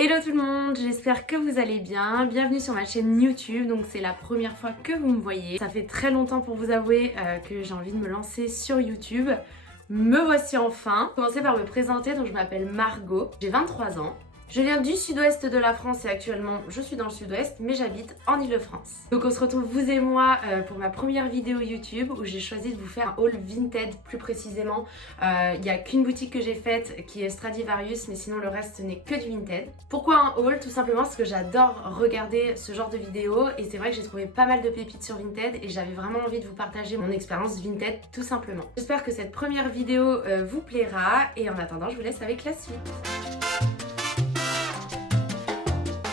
Hello tout le monde, j'espère que vous allez bien. Bienvenue sur ma chaîne YouTube, donc c'est la première fois que vous me voyez. Ça fait très longtemps pour vous avouer que j'ai envie de me lancer sur YouTube. Me voici enfin. Je vais commencer par me présenter, donc je m'appelle Margot, j'ai 23 ans. Je viens du sud-ouest de la France et actuellement je suis dans le sud-ouest mais j'habite en Ile-de-France. Donc on se retrouve vous et moi pour ma première vidéo YouTube où j'ai choisi de vous faire un haul Vinted plus précisément. Il n'y a qu'une boutique que j'ai faite qui est Stradivarius mais sinon le reste n'est que du Vinted. Pourquoi un haul? Tout simplement parce que j'adore regarder ce genre de vidéos et c'est vrai que j'ai trouvé pas mal de pépites sur Vinted et j'avais vraiment envie de vous partager mon expérience Vinted tout simplement. J'espère que cette première vidéo vous plaira et en attendant je vous laisse avec la suite.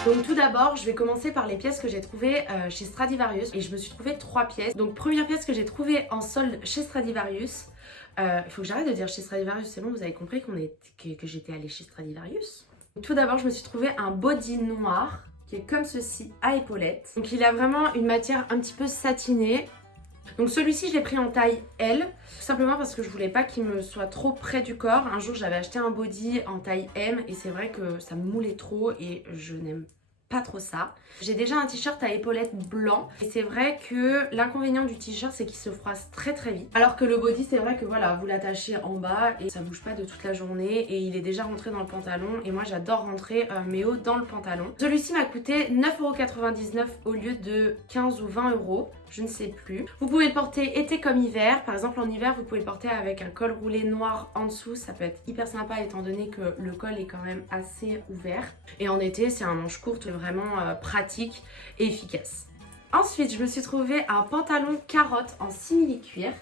Donc tout d'abord, je vais commencer par les pièces que j'ai trouvées chez Stradivarius et je me suis trouvé 3 pièces. Donc première pièce que j'ai trouvée en solde chez Stradivarius. Il faut que j'arrête de dire chez Stradivarius, c'est bon, vous avez compris que j'étais allée chez Stradivarius. Tout d'abord, je me suis trouvé un body noir qui est comme ceci à épaulettes. Donc il a vraiment une matière un petit peu satinée. Donc celui-ci je l'ai pris en taille L, tout simplement parce que je voulais pas qu'il me soit trop près du corps. Un jour j'avais acheté un body en taille M et c'est vrai que ça me moulait trop et je n'aime pas trop ça. J'ai déjà un t-shirt à épaulettes blanc et c'est vrai que l'inconvénient du t-shirt c'est qu'il se froisse très très vite. Alors que le body c'est vrai que voilà, vous l'attachez en bas et ça bouge pas de toute la journée et il est déjà rentré dans le pantalon et moi j'adore rentrer mes hauts dans le pantalon. Celui-ci m'a coûté 9,99€ au lieu de 15 ou 20 €. Je ne sais plus. Vous pouvez le porter été comme hiver. Par exemple en hiver vous pouvez le porter avec un col roulé noir en dessous. Ça peut être hyper sympa étant donné que le col est quand même assez ouvert. Et en été c'est un manche courte vraiment pratique et efficace. Ensuite je me suis trouvé un pantalon carotte en simili-cuir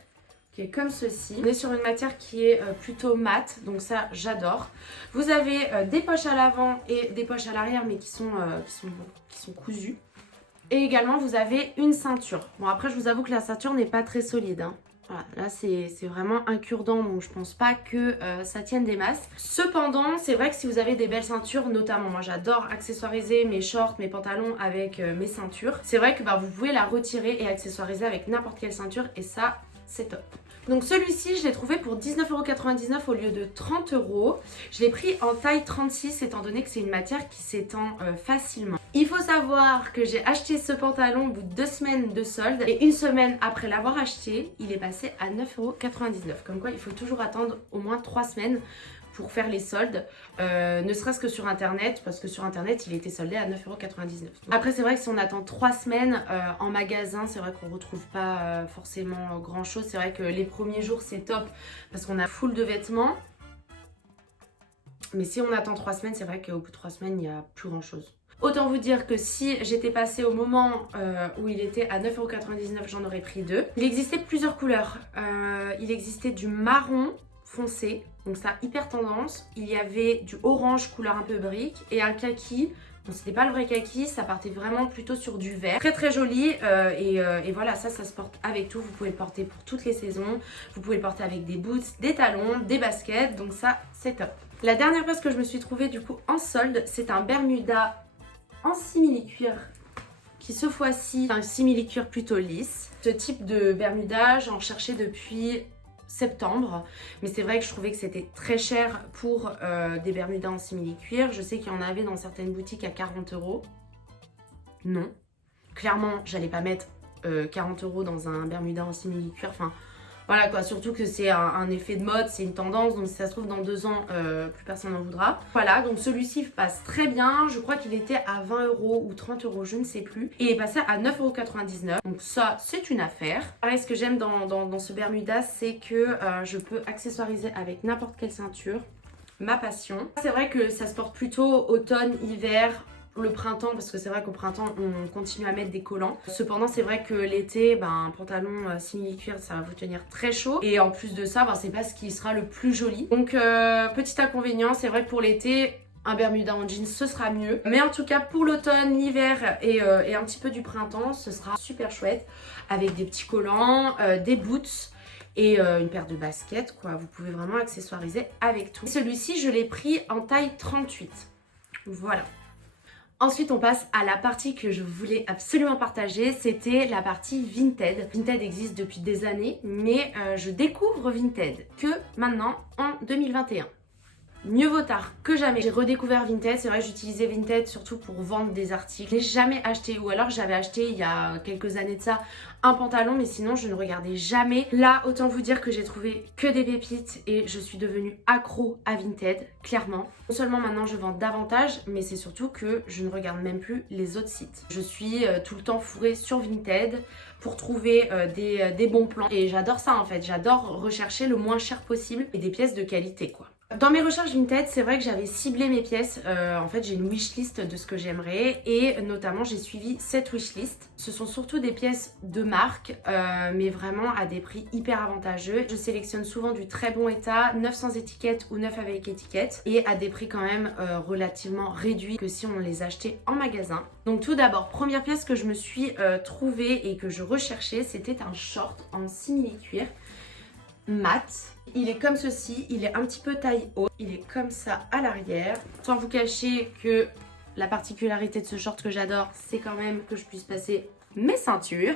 qui est comme ceci. On est sur une matière qui est plutôt mate, donc ça j'adore. Vous avez des poches à l'avant et des poches à l'arrière mais qui sont cousues. Et également vous avez une ceinture. Bon après je vous avoue que la ceinture n'est pas très solide hein. Voilà, là c'est vraiment un cure-dent donc je pense pas que ça tienne des masses. Cependant c'est vrai que si vous avez des belles ceintures, notamment moi j'adore accessoiriser mes shorts, mes pantalons avec mes ceintures. C'est vrai que vous pouvez la retirer et accessoiriser avec n'importe quelle ceinture et ça c'est top. Donc celui-ci je l'ai trouvé pour 19,99€ au lieu de 30€. Je l'ai pris en taille 36 étant donné que c'est une matière qui s'étend facilement. Il faut savoir que j'ai acheté ce pantalon au bout de 2 semaines de solde et une semaine après l'avoir acheté, il est passé à 9,99€. Comme quoi il faut toujours attendre au moins 3 semaines pour faire les soldes, ne serait-ce que sur internet, parce que sur internet il était soldé à 9,99€. Après c'est vrai que si on attend 3 semaines en magasin, c'est vrai qu'on retrouve pas forcément grand chose. C'est vrai que les premiers jours c'est top parce qu'on a full de vêtements. Mais si on attend 3 semaines, c'est vrai qu'au bout de 3 semaines il n'y a plus grand chose. Autant vous dire que si j'étais passée au moment où il était à 9,99€, j'en aurais pris 2. Il existait plusieurs couleurs. Il existait du marron foncé, donc ça hyper tendance. Il y avait du orange couleur un peu brique et un kaki. Bon c'était pas le vrai kaki, ça partait vraiment plutôt sur du vert. Très très joli et voilà ça se porte avec tout. Vous pouvez le porter pour toutes les saisons. Vous pouvez le porter avec des boots, des talons, des baskets, donc ça c'est top. La dernière pièce que je me suis trouvée du coup en solde, c'est un Bermuda en simili-cuir qui ce fois-ci est un simili-cuir plutôt lisse. Ce type de Bermuda j'en cherchais depuis septembre mais c'est vrai que je trouvais que c'était très cher pour des Bermudas en simili-cuir. Je sais qu'il y en avait dans certaines boutiques à 40€. Non, clairement j'allais pas mettre 40€ dans un Bermuda en simili-cuir, enfin voilà quoi, surtout que c'est un effet de mode, c'est une tendance, donc si ça se trouve dans 2 ans, plus personne n'en voudra. Voilà, donc celui-ci passe très bien, je crois qu'il était à 20€ ou 30€, je ne sais plus. Et il est passé à 9,99€, donc ça c'est une affaire. Pareil, ce que j'aime dans ce Bermuda, c'est que je peux accessoiriser avec n'importe quelle ceinture, ma passion. C'est vrai que ça se porte plutôt automne, hiver, le printemps parce que c'est vrai qu'au printemps on continue à mettre des collants. Cependant c'est vrai que l'été un pantalon simili-cuir ça va vous tenir très chaud et en plus de ça c'est pas ce qui sera le plus joli. Donc petit inconvénient, c'est vrai que pour l'été un Bermuda en jeans ce sera mieux, mais en tout cas pour l'automne, l'hiver et un petit peu du printemps ce sera super chouette avec des petits collants, des boots et une paire de baskets quoi. Vous pouvez vraiment accessoiriser avec tout. Celui-ci je l'ai pris en taille 38. Voilà. Ensuite on passe à la partie que je voulais absolument partager, c'était la partie Vinted. Vinted existe depuis des années mais je découvre Vinted que maintenant en 2021. mieux vaut tard que jamais. J'ai redécouvert Vinted, c'est vrai que j'utilisais Vinted surtout pour vendre des articles. Je n'ai jamais acheté, ou alors j'avais acheté il y a quelques années de ça un pantalon, mais sinon je ne regardais jamais. Là, autant vous dire que j'ai trouvé que des pépites et je suis devenue accro à Vinted, clairement. Non seulement maintenant je vends davantage, mais c'est surtout que je ne regarde même plus les autres sites. Je suis tout le temps fourrée sur Vinted pour trouver des bons plans et j'adore ça en fait. J'adore rechercher le moins cher possible et des pièces de qualité quoi. Dans mes recherches Vinted, c'est vrai que j'avais ciblé mes pièces. En fait, j'ai une wishlist de ce que j'aimerais et notamment j'ai suivi cette wishlist. Ce sont surtout des pièces de marque, mais vraiment à des prix hyper avantageux. Je sélectionne souvent du très bon état, neuf sans étiquette ou neuf avec étiquette et à des prix quand même relativement réduits que si on les achetait en magasin. Donc tout d'abord, première pièce que je me suis trouvée et que je recherchais, c'était un short en simili-cuir mat. Il est comme ceci, il est un petit peu taille haute, il est comme ça à l'arrière. Sans vous cacher que la particularité de ce short que j'adore, c'est quand même que je puisse passer mes ceintures.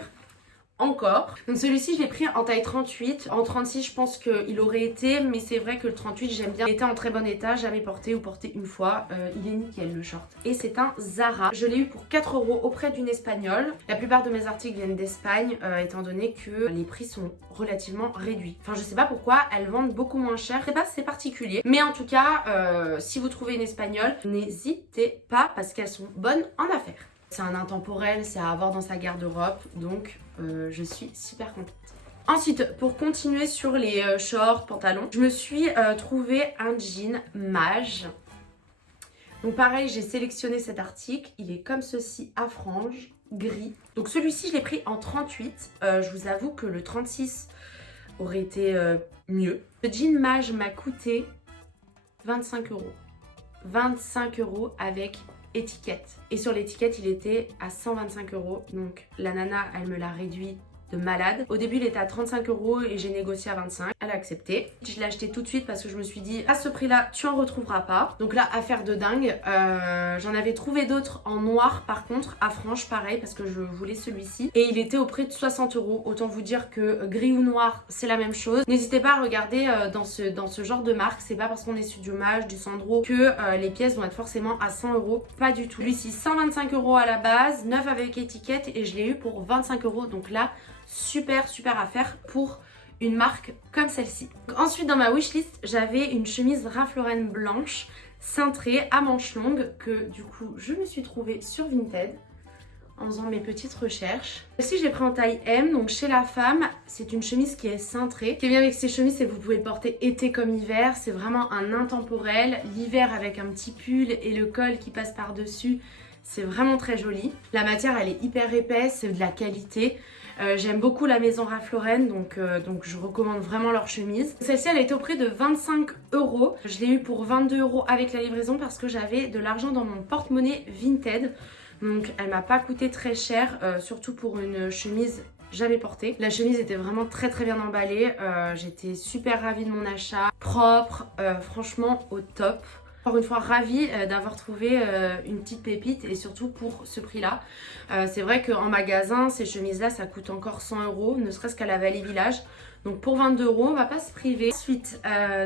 Encore. Donc celui-ci je l'ai pris en taille 38. En 36 je pense qu'il aurait été, mais c'est vrai que le 38 j'aime bien. Il était en très bon état, jamais porté ou porté une fois. Il est nickel le short. Et c'est un Zara. Je l'ai eu pour 4 € auprès d'une espagnole. La plupart de mes articles viennent d'Espagne, étant donné que les prix sont relativement réduits. Enfin je sais pas pourquoi, elles vendent beaucoup moins cher. Je sais pas, c'est particulier. Mais en tout cas, si vous trouvez une espagnole, n'hésitez pas parce qu'elles sont bonnes en affaires. C'est un intemporel, c'est à avoir dans sa garde-robe, donc je suis super contente. Ensuite, pour continuer sur les shorts, pantalons, je me suis trouvé un jean Mage. Donc pareil, j'ai sélectionné cet article, il est comme ceci à franges, gris. Donc celui-ci, je l'ai pris en 38, je vous avoue que le 36 aurait été mieux. Le jean Mage m'a coûté 25 €. 25 € avec étiquette. Et sur l'étiquette, il était à 125 €. Donc la nana, elle me l'a réduit de malade. Au début, il était à 35 € et j'ai négocié à 25. Elle a accepté. Je l'ai acheté tout de suite parce que je me suis dit, à ce prix-là, tu en retrouveras pas. Donc là, affaire de dingue. J'en avais trouvé d'autres en noir, par contre, à franges, pareil, parce que je voulais celui-ci. Et il était au prix de 60 €. Autant vous dire que gris ou noir, c'est la même chose. N'hésitez pas à regarder dans ce genre de marque. C'est pas parce qu'on est sur du Mage, du Sandro, que les pièces vont être forcément à 100 €. Pas du tout. Celui-ci, 125 € à la base, 9 avec étiquette et je l'ai eu pour 25 €. Donc là, super affaire pour une marque comme celle-ci. Ensuite dans ma wishlist j'avais une chemise Ralph Lauren blanche cintrée à manches longues que du coup je me suis trouvée sur Vinted en faisant mes petites recherches. Celle-ci je l'ai pris en taille M, donc chez la femme c'est une chemise qui est cintrée. Ce qui est bien avec ces chemises c'est que vous pouvez le porter été comme hiver, c'est vraiment un intemporel. L'hiver avec un petit pull et le col qui passe par dessus, c'est vraiment très joli. La matière elle est hyper épaisse, c'est de la qualité. J'aime beaucoup la maison Ralph Lauren, donc je recommande vraiment leur chemise. Celle-ci, elle était au prix de 25 €. Je l'ai eu pour 22 € avec la livraison parce que j'avais de l'argent dans mon porte-monnaie Vinted. Donc elle m'a pas coûté très cher, surtout pour une chemise jamais portée. La chemise était vraiment très bien emballée. J'étais super ravie de mon achat. Propre, franchement au top. Encore une fois ravie d'avoir trouvé une petite pépite et surtout pour ce prix là. C'est vrai qu'en magasin ces chemises là ça coûte encore 100 €, ne serait-ce qu'à la Vallée Village. Donc pour 22 € on va pas se priver. Ensuite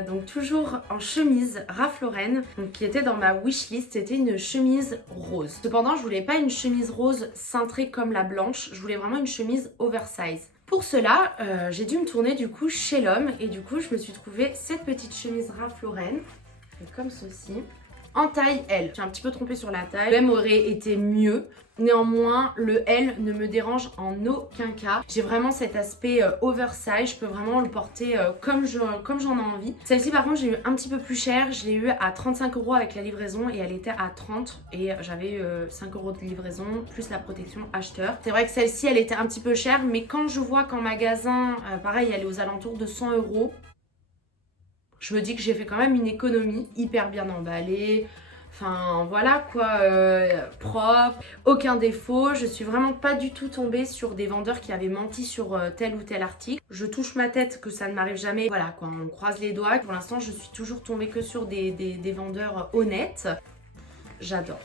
donc toujours en chemise Ralph Lauren, donc qui était dans ma wishlist, c'était une chemise rose. Cependant je voulais pas une chemise rose cintrée comme la blanche, je voulais vraiment une chemise oversize. Pour cela, j'ai dû me tourner du coup chez l'homme et du coup je me suis trouvé cette petite chemise Ralph Lauren. Comme ceci, en taille L. Je suis un petit peu trompée sur la taille, le M aurait été mieux. Néanmoins, le L ne me dérange en aucun cas. J'ai vraiment cet aspect oversize, je peux vraiment le porter comme j'en ai envie. Celle-ci par contre, j'ai eu un petit peu plus cher, je l'ai eu à 35 € avec la livraison et elle était à 30 et j'avais 5 € de livraison plus la protection acheteur. C'est vrai que celle-ci, elle était un petit peu chère, mais quand je vois qu'en magasin, pareil, elle est aux alentours de 100 €, je me dis que j'ai fait quand même une économie, hyper bien emballée. Enfin voilà quoi, propre, aucun défaut. Je suis vraiment pas du tout tombée sur des vendeurs qui avaient menti sur tel ou tel article. Je touche ma tête que ça ne m'arrive jamais. Voilà quoi, on croise les doigts. Pour l'instant je suis toujours tombée que sur des vendeurs honnêtes. J'adore.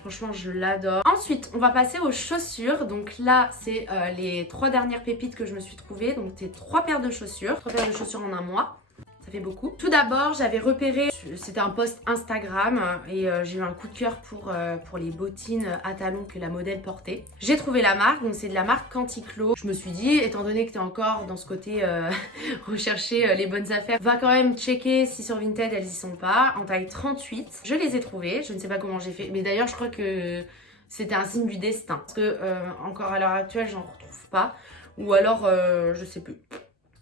Franchement, je l'adore. Ensuite, on va passer aux chaussures. Donc là, c'est les 3 dernières pépites que je me suis trouvées. Donc c'est 3 paires de chaussures. 3 paires de chaussures en un mois. ça fait beaucoup. Tout d'abord, j'avais repéré, c'était un post Instagram et j'ai eu un coup de cœur pour les bottines à talons que la modèle portait. J'ai trouvé la marque, donc c'est de la marque Canticlo. Je me suis dit, étant donné que t'es encore dans ce côté rechercher les bonnes affaires, va quand même checker si sur Vinted elles y sont pas. En taille 38, je les ai trouvées, je ne sais pas comment j'ai fait, mais d'ailleurs je crois que c'était un signe du destin. Parce que encore à l'heure actuelle, j'en retrouve pas. Ou alors, je sais plus.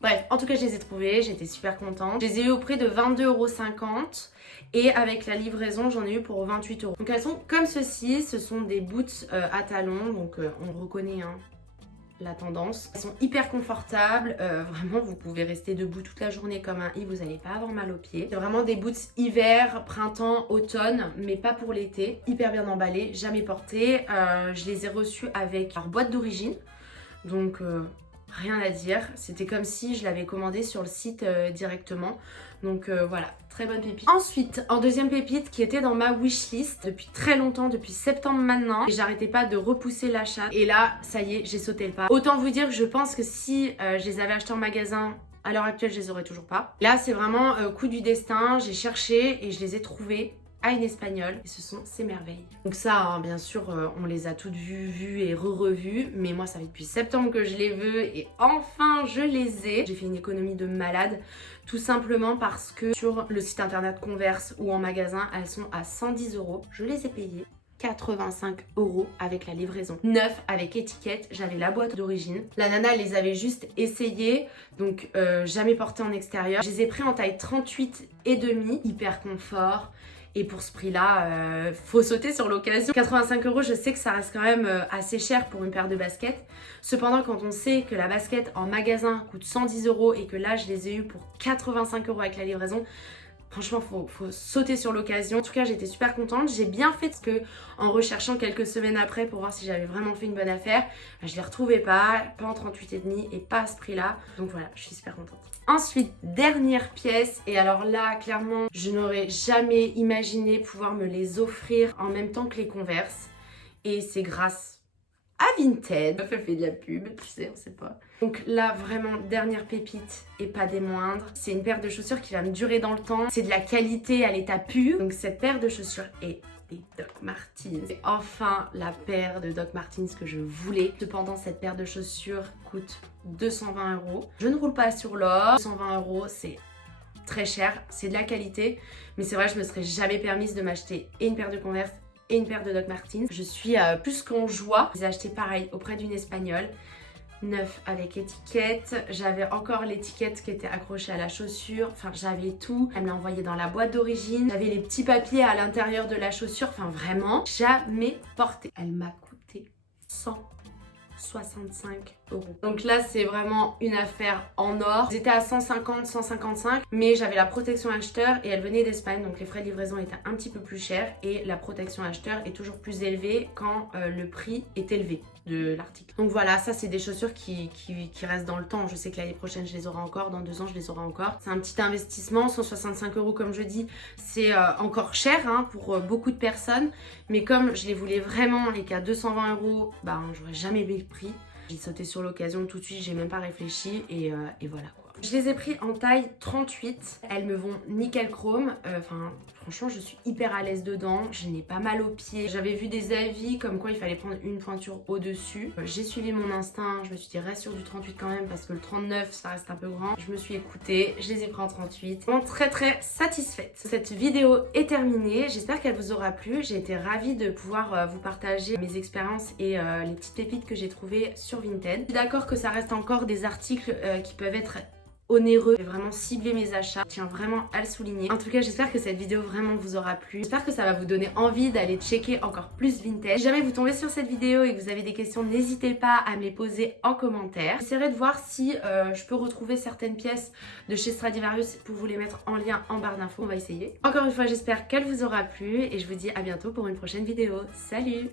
Bref, en tout cas, je les ai trouvées. J'étais super contente. Je les ai eues au prix de 22,50 €. Et avec la livraison, j'en ai eu pour 28 €. Donc elles sont comme ceci. Ce sont des boots à talons. Donc on reconnaît la tendance. Elles sont hyper confortables, vraiment vous pouvez rester debout toute la journée comme un i, vous n'allez pas avoir mal aux pieds. C'est vraiment des boots hiver, printemps, automne, mais pas pour l'été. Hyper bien emballés, jamais portés. Je les ai reçus avec leur boîte d'origine, donc rien à dire. C'était comme si je l'avais commandé sur le site directement. Donc voilà, très bonne pépite. Ensuite, en deuxième pépite qui était dans ma wishlist depuis très longtemps, depuis septembre maintenant. Et j'arrêtais pas de repousser l'achat. Et là, ça y est, j'ai sauté le pas. Autant vous dire que je pense que si je les avais achetés en magasin, à l'heure actuelle, je les aurais toujours pas. Là, c'est vraiment coup du destin. J'ai cherché et je les ai trouvés à une espagnole et ce sont ces merveilles. Donc ça, hein, bien sûr, on les a toutes vues et re-revues, mais moi ça fait depuis septembre que je les veux et enfin je les ai. J'ai fait une économie de malade, tout simplement parce que sur le site internet Converse ou en magasin, elles sont à 110 €. Je les ai payées 85 € avec la livraison. 9 avec étiquette, j'avais la boîte d'origine. La nana elle les avait juste essayées, donc jamais portées en extérieur. Je les ai pris en taille 38 et demi, hyper confort. Et pour ce prix-là, faut sauter sur l'occasion. 85 €, je sais que ça reste quand même assez cher pour une paire de baskets. Cependant, quand on sait que la basket en magasin coûte 110 € et que là, je les ai eues pour 85 € avec la livraison, franchement, faut sauter sur l'occasion. En tout cas, j'étais super contente. J'ai bien fait parce que en recherchant quelques semaines après pour voir si j'avais vraiment fait une bonne affaire, je les retrouvais pas en 38,5 et pas à ce prix-là. Donc voilà, je suis super contente. Ensuite, dernière pièce. Et alors là, clairement, je n'aurais jamais imaginé pouvoir me les offrir en même temps que les Converse. Et c'est grâce à Vinted. Elle fait de la pub, tu sais, on sait pas. Donc là, vraiment, dernière pépite et pas des moindres. C'est une paire de chaussures qui va me durer dans le temps. C'est de la qualité à l'état pur. Donc cette paire de chaussures est des Doc Martens. C'est enfin la paire de Doc Martens que je voulais. Cependant, cette paire de chaussures coûte 220 €. Je ne roule pas sur l'or. 220 €, c'est très cher. C'est de la qualité. Mais c'est vrai, je me serais jamais permise de m'acheter et une paire de Converse et une paire de Doc Martens. Je suis plus qu'en joie. Je les ai achetés pareil auprès d'une espagnole. 9 avec étiquette. J'avais encore l'étiquette qui était accrochée à la chaussure. Enfin, j'avais tout. Elle me l'a envoyé dans la boîte d'origine. J'avais les petits papiers à l'intérieur de la chaussure. Enfin, vraiment, jamais porté. Elle m'a coûté 165 €. Donc là, c'est vraiment une affaire en or. J'étais à 150, 155, mais j'avais la protection acheteur et elle venait d'Espagne, donc les frais de livraison étaient un petit peu plus chers et la protection acheteur est toujours plus élevée quand le prix est élevé de l'article. Donc voilà, ça c'est des chaussures qui restent dans le temps. Je sais que l'année prochaine je les aurai encore, dans 2 ans je les aurai encore. C'est un petit investissement, 165 € comme je dis, c'est encore cher hein, pour beaucoup de personnes, mais comme je les voulais vraiment et qu'à 220 €, bah j'aurais jamais payé le prix. J'ai sauté sur l'occasion tout de suite, j'ai même pas réfléchi et voilà quoi. Je les ai pris en taille 38, elles me vont nickel chrome, enfin franchement je suis hyper à l'aise dedans, je n'ai pas mal aux pieds. J'avais vu des avis comme quoi il fallait prendre une pointure au-dessus. J'ai suivi mon instinct, je me suis dit reste sur du 38 quand même parce que le 39 ça reste un peu grand. Je me suis écoutée, je les ai pris en 38. Vraiment très satisfaite. Cette vidéo est terminée, j'espère qu'elle vous aura plu. J'ai été ravie de pouvoir vous partager mes expériences et les petites pépites que j'ai trouvées sur Vinted. Je suis d'accord que ça reste encore des articles qui peuvent être onéreux. J'ai vraiment ciblé mes achats. Je tiens vraiment à le souligner. En tout cas, j'espère que cette vidéo vraiment vous aura plu. J'espère que ça va vous donner envie d'aller checker encore plus Vinted. Si jamais vous tombez sur cette vidéo et que vous avez des questions, n'hésitez pas à me les poser en commentaire. J'essaierai de voir si je peux retrouver certaines pièces de chez Stradivarius pour vous les mettre en lien en barre d'infos. On va essayer. Encore une fois, j'espère qu'elle vous aura plu et je vous dis à bientôt pour une prochaine vidéo. Salut!